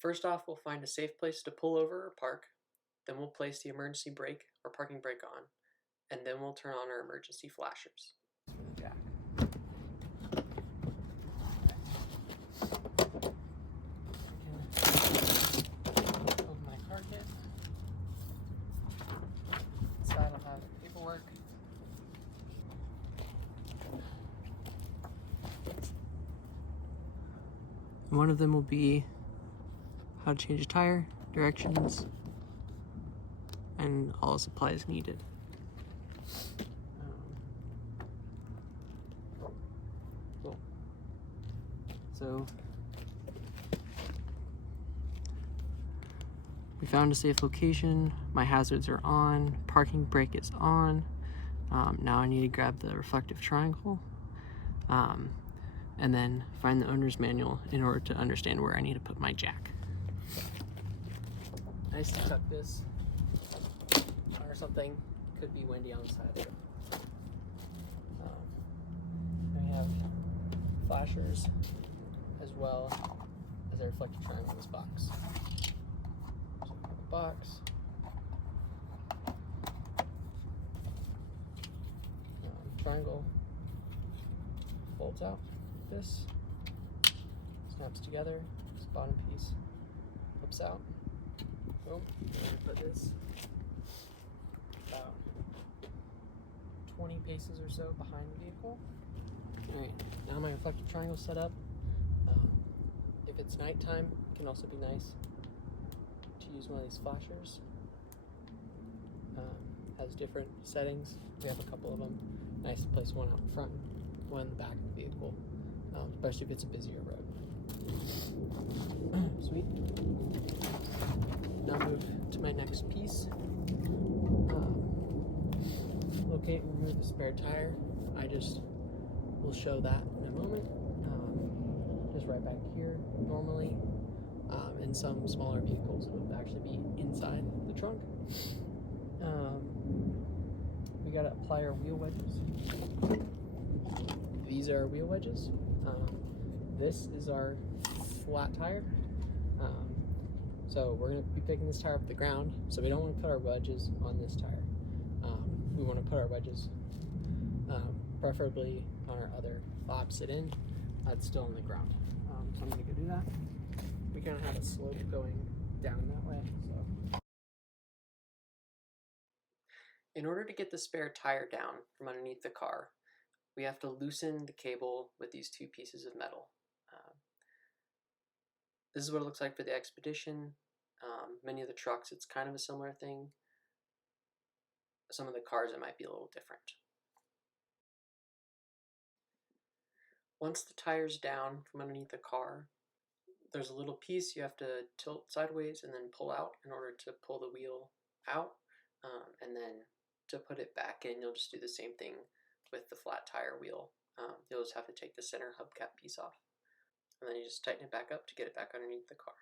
First off, we'll find a safe place to pull over or park. Then we'll place the emergency brake or parking brake on, and then we'll turn on our emergency flashers. Jack. Open my car kit. Inside I'll have paperwork. One of them will be how to change a tire, directions, and all supplies needed. Cool. So we found a safe location. My hazards are on. Parking brake is on. Now I need to grab the reflective triangle. And then find the owner's manual in order to understand where I need to put my jack. Nice to tuck this or something. Could be windy on the side of it. I have flashers as well as a reflective triangle in this box. So the box. Triangle folds out. This snaps together. This bottom piece flips out. Boom. I'm going to put this about 20 paces or so behind the vehicle. Alright, now my reflective triangle set up. If it's nighttime, it can also be nice to use one of these flashers. Has different settings. We have a couple of them. Nice to place one out front, one in the back of the vehicle. Especially if it's a busier road. Sweet. Now move to my next piece. Locate and remove the spare tire. I just will show that in a moment. Just right back here normally. In some smaller vehicles it would actually be inside the trunk. We gotta apply our wheel wedges. These are wheel wedges. This is our flat tire. So we're going to be picking this tire up the ground. So we don't want to put our wedges on this tire. We want to put our wedges preferably on our other opposite end. That's still on the ground. So I'm going to go do that. We kind of have a slope going down that way. So. In order to get the spare tire down from underneath the car, we have to loosen the cable with these two pieces of metal. This is what it looks like for the Expedition. Many of the trucks, it's kind of a similar thing. Some of the cars, it might be a little different. Once the tire's down from underneath the car, there's a little piece you have to tilt sideways and then pull out in order to pull the wheel out. And then to put it back in, you'll just do the same thing with the flat tire wheel. You'll just have to take the center hubcap piece off. And then you just tighten it back up to get it back underneath the car.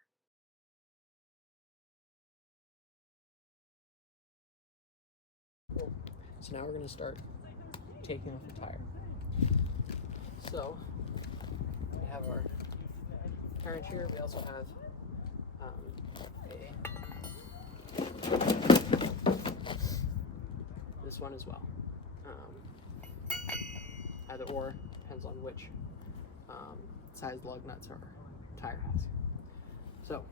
Cool. So now we're going to start taking off the tire. So we have our carriage here. We also have this one as well. Either or, depends on which size lug nuts our tire has. So,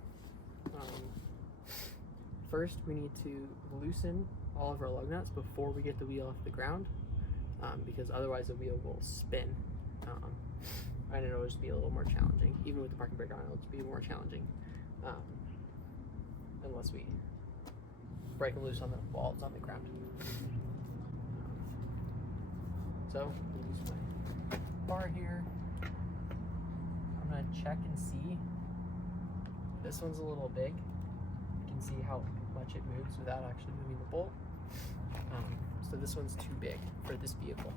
first we need to loosen all of our lug nuts before we get the wheel off the ground, because otherwise the wheel will spin. And it'll just be a little more challenging. Even with the parking brake on, it'll just be more challenging unless we break them loose on the balls on the ground. So, use my bar here. I'm gonna check and see. This one's a little big. You can see how much it moves without actually moving the bolt. So this one's too big for this vehicle.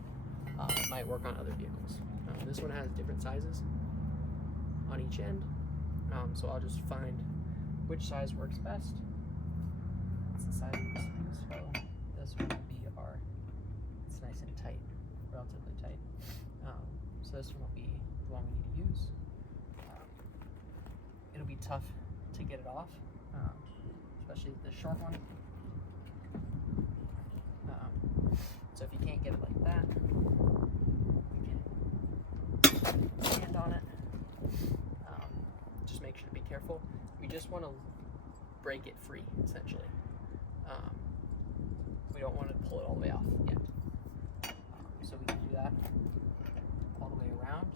It might work on other vehicles. This one has different sizes on each end. So I'll just find which size works best. That's the size of this one. So this one will be our, it's nice and tight, relatively tight. So this one will be the one we need to use. It'll be tough to get it off, especially the short one. So if you can't get it like that, we can stand on it. Just make sure to be careful. We just want to break it free, essentially. We don't want to pull it all the way off yet. So we can do that all the way around.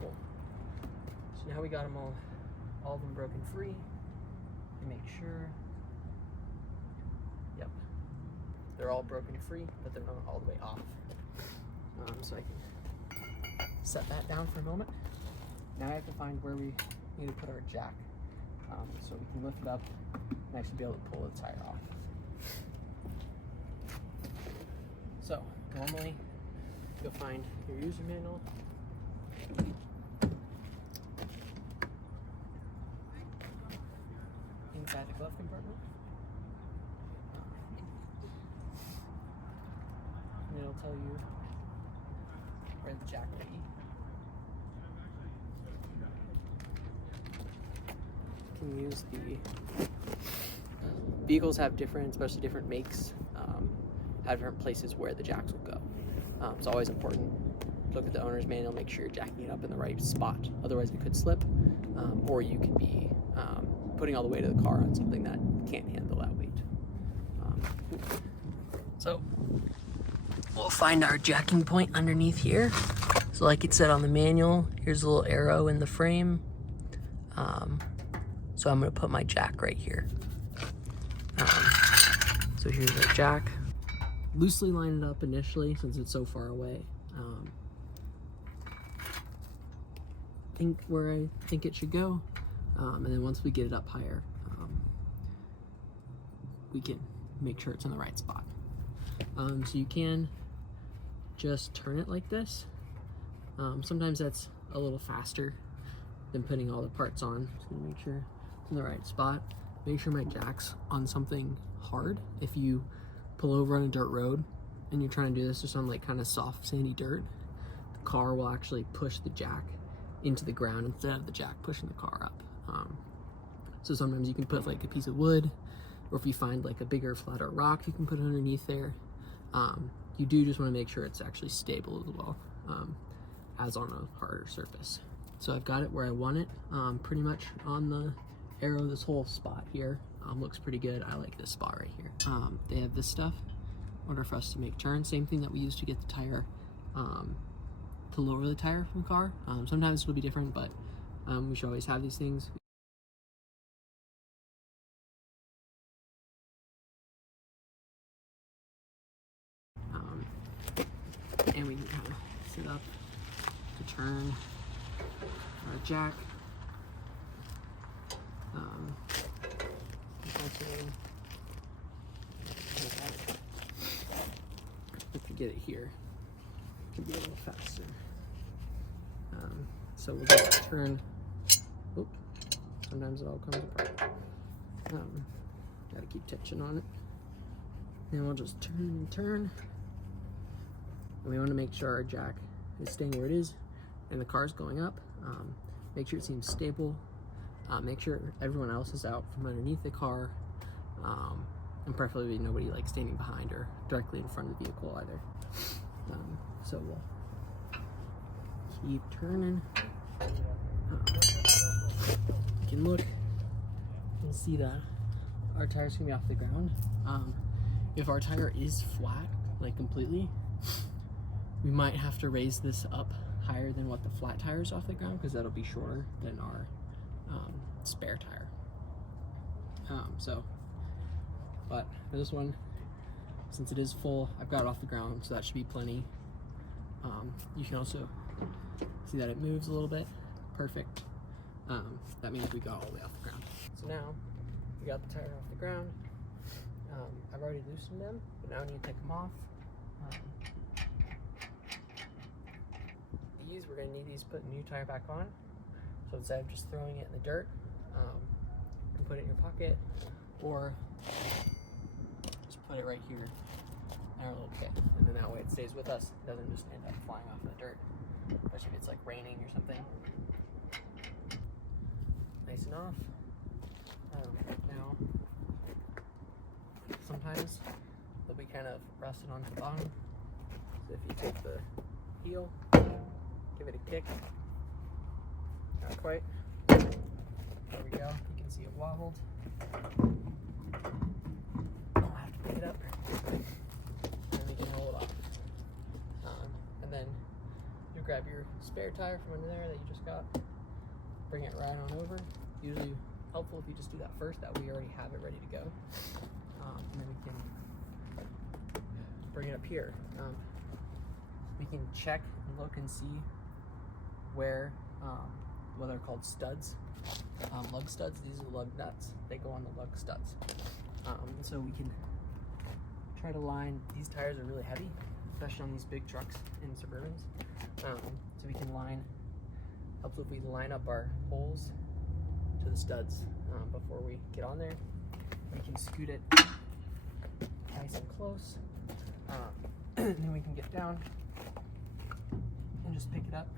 Cool. So now we got them all of them broken free. And make sure, yep, they're all broken free, but they're not all the way off. So I can set that down for a moment. Now I have to find where we need to put our jack, so we can lift it up and actually be able to pull the tire off. So normally you'll find your user manual. Inside the glove compartment. And it'll tell you where the jack will be. You can use the vehicles have different, especially different makes, have different places where the jacks will go. It's always important. Look at the owner's manual, make sure you're jacking it up in the right spot. Otherwise it could slip, or you could be putting all the weight of the car on something that can't handle that weight. So we'll find our jacking point underneath here. So like it said on the manual, here's a little arrow in the frame. So I'm gonna put my jack right here. So here's our jack. Loosely line it up initially since it's so far away. Think where I think it should go. And then once we get it up higher, we can make sure it's in the right spot. So you can just turn it like this. Sometimes that's a little faster than putting all the parts on. Just gonna make sure it's in the right spot. Make sure my jack's on something hard. If you pull over on a dirt road and you're trying to do this just on like kind of soft sandy dirt, the car will actually push the jack into the ground instead of the jack pushing the car up. So sometimes you can put like a piece of wood, or if you find like a bigger, flatter rock, you can put it underneath there. You do just want to make sure it's actually stable as well, as on a harder surface. So I've got it where I want it, pretty much on the arrow. This whole spot here looks pretty good. I like this spot right here. They have this stuff in order for us to make turns. Same thing that we use to get the tire, to lower the tire from the car. Sometimes it'll be different, but we should always have these things. And we can kind of sit up to turn our jack. If we get it here, it can be a little faster. So we'll just turn. Oop, sometimes it all comes apart. Gotta keep tension on it. Then we'll just turn and turn. And we want to make sure our jack is staying where it is and the car's going up. Make sure it seems stable. Make sure everyone else is out from underneath the car. And preferably nobody like standing behind or directly in front of the vehicle either. So we'll keep turning. You can look and see that our tire's gonna be off the ground. If our tire is flat, like completely, we might have to raise this up higher than what the flat tire is off the ground, because that'll be shorter than our spare tire. But for this one, since it is full, I've got it off the ground, so that should be plenty. You can also see that it moves a little bit. Perfect. That means we got all the way off the ground. So now we got the tire off the ground. I've already loosened them, but now I need to take them off. These, we're gonna need these to put the new tire back on. So instead of just throwing it in the dirt, you can put it in your pocket, or just put it right here and our little kit, and then that way it stays with us. It doesn't just end up flying off in the dirt, especially if it's like raining or something. Nice enough. Now, sometimes they'll be kind of rusted onto the bottom. So if you take the heel, give it a kick. Not quite. There we go. You can see it wobbled. I'll have to pick it up. And we can roll it off. And then you grab your spare tire from under there that you just got. Bring it right on over. Usually helpful if you just do that first. That way you already have it ready to go. And then we can bring it up here. We can check and look and see where what are called studs, lug studs. These are lug nuts. They go on the lug studs. So we can try to line. These tires are really heavy, especially on these big trucks and Suburbans. So we can line. Helps if we line up our holes to the studs before we get on there. We can scoot it nice and close, and then we can get down and just pick it up.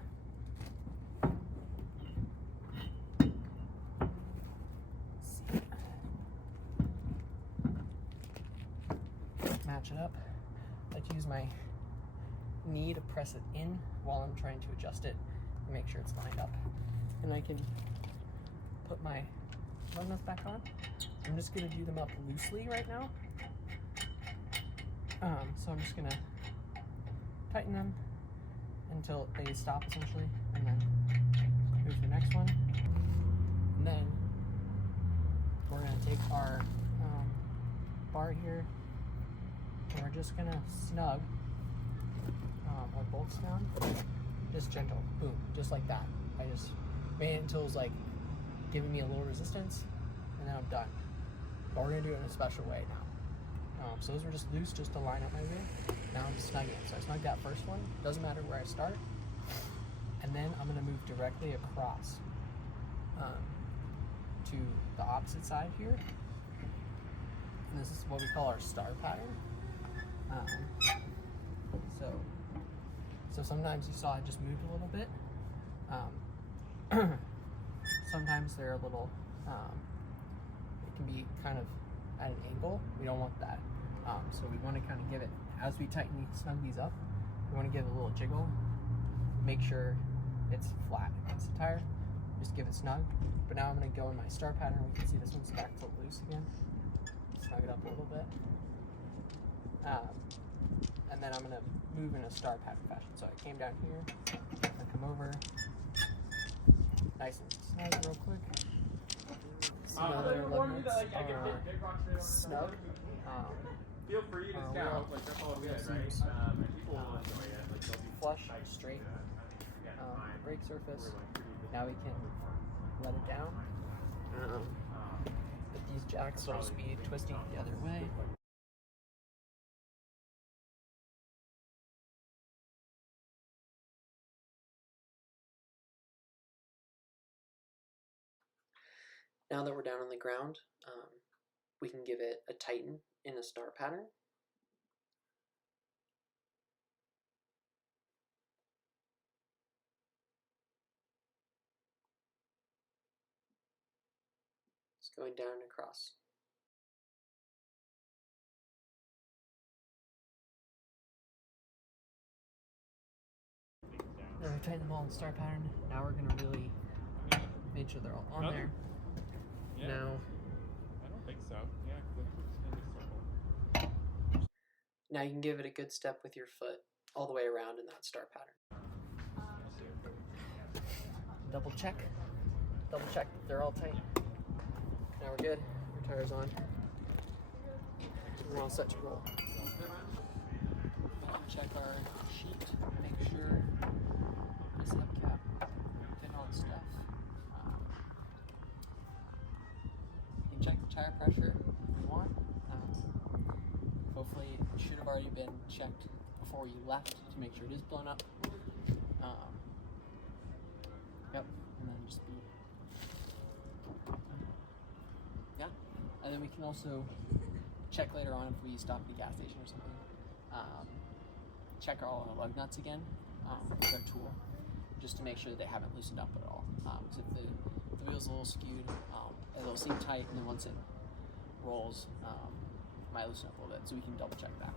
Match it up. I like to use my knee to press it in while I'm trying to adjust it and make sure it's lined up. And I can put my lug nuts back on. I'm just going to do them up loosely right now. So I'm just going to tighten them until they stop essentially, and then move to the next one. And then we're going to take our bar here, and we're just going to snug our bolts down. Just gentle, boom, just like that. I just made it until it was like giving me a little resistance, and then I'm done. But we're gonna do it in a special way now. So those were just loose, just to line up my wheel. Now I'm snugging it. So I snugged that first one. Doesn't matter where I start. And then I'm gonna move directly across to the opposite side here. And this is what we call our star pattern. So sometimes you saw it just moved a little bit. Sometimes they're a little, it can be kind of at an angle. We don't want that. So we want to kind of give it, as we snug these up, we want to give it a little jiggle. Make sure it's flat against the tire. Just give it snug. But now I'm going to go in my star pattern. We can see this one's back to loose again. Snug it up a little bit. And then I'm going to move in a star pattern fashion. So I came down here, I come over, nice and snug real quick. Some other lug nuts are snug. Feel free to scout, like that's all good, right? People will enjoy it. Like they'll be Flush, straight brake surface. Now we can let it down. With these jacks, slow speed, twisting the other way. Now that we're down on the ground, we can give it a tighten in a star pattern. Just going down and across. Now we've tightened them all in the star pattern. Now we're going to really make sure they're all on there. Yeah. Now, I don't think so. Yeah, because it's in the circle. now you can give it a good step with your foot all the way around in that star pattern. Double check that they're all tight. Now we're good. Our tire's on. We're all set to roll. Check our sheet. Make sure this hubcap and all the stuff. You can check the tire pressure if you want. Hopefully it should have already been checked before you left to make sure it is blown up. Yep, and then just be, yeah. And then we can also check later on if we stop at the gas station or something. check all our lug nuts again with our tool, just to make sure that they haven't loosened up at all. Because if the wheel's a little skewed, it'll seem tight, and then once it rolls, it might loosen up a little bit. So we can double check that.